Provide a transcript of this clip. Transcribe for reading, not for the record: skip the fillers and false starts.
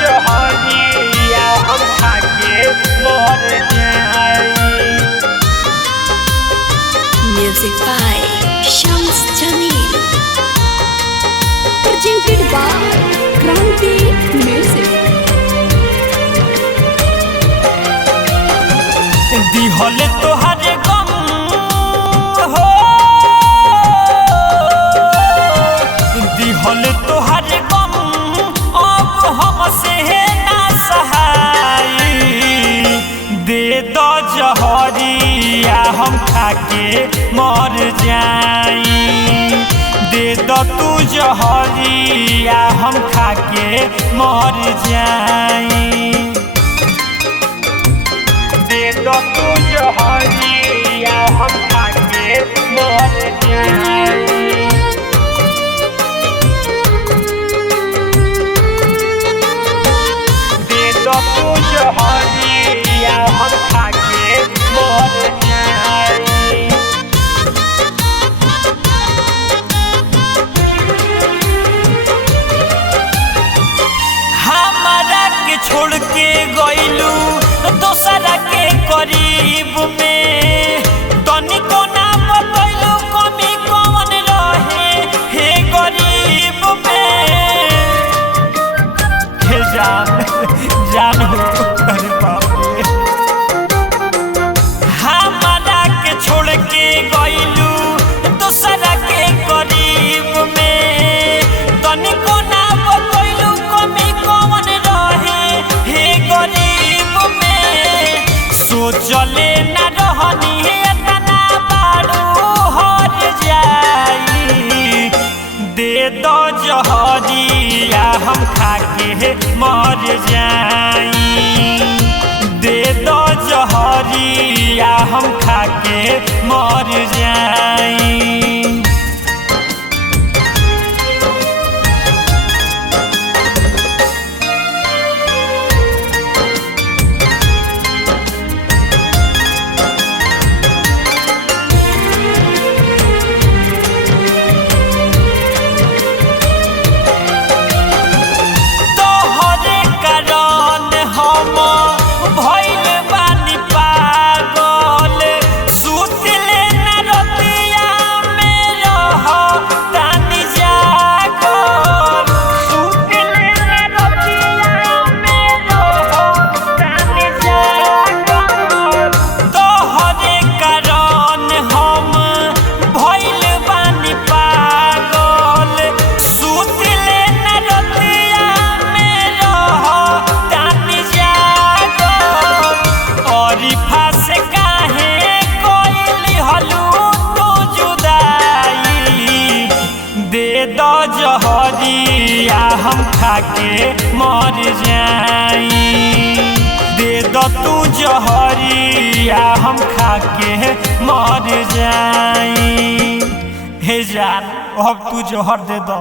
जहरिया हम खाके मर जाई। Music by Shams Jamil. Presented by Kranti Music. दिहल तोहर गम हो, दिहल तोहर गम अब हमसे ना सहाई। दे दो जहरिया हम खाके मर जाई। दे दो तू जहरिया हम खाके मर जाई। दे दो तू जहरिया हम खाके मर जाई। दे दो तू जहरिया हम खाके मर जाई। हमारा के छोड़ के गइलू दोसरा के करीब में, तनिको ना बतैलू कमी कौन रहे हे गरीब में। हे जान जान हो, अरे बाप रे। हमारा के छोड़ के गइलू दोसरा के करीब में, तनिको ना बतैलू कमी कौन रहे हे गरीब में। सोचले ना रहनी इतना बारू हर जाई। दे दो जहरिया हम खाके मर जाई। दे दो जहरिया हम खाके मर जाई। भइल बानी पागल, सुतले ना रतिया में रहतानी जागल। सुतले ना रतिया में रहतानी जागल। तोहरे कारण हम भइल बानी पागल, सुतले ना रतिया में रहतानी अरिफा से काहे कोइली हलू तू जुदाई। दे दो जहरिया हम खाके मर जाई। दे दो तू जहरिया हम खाके मर जाई। हे जान अब तू जहर दे दो।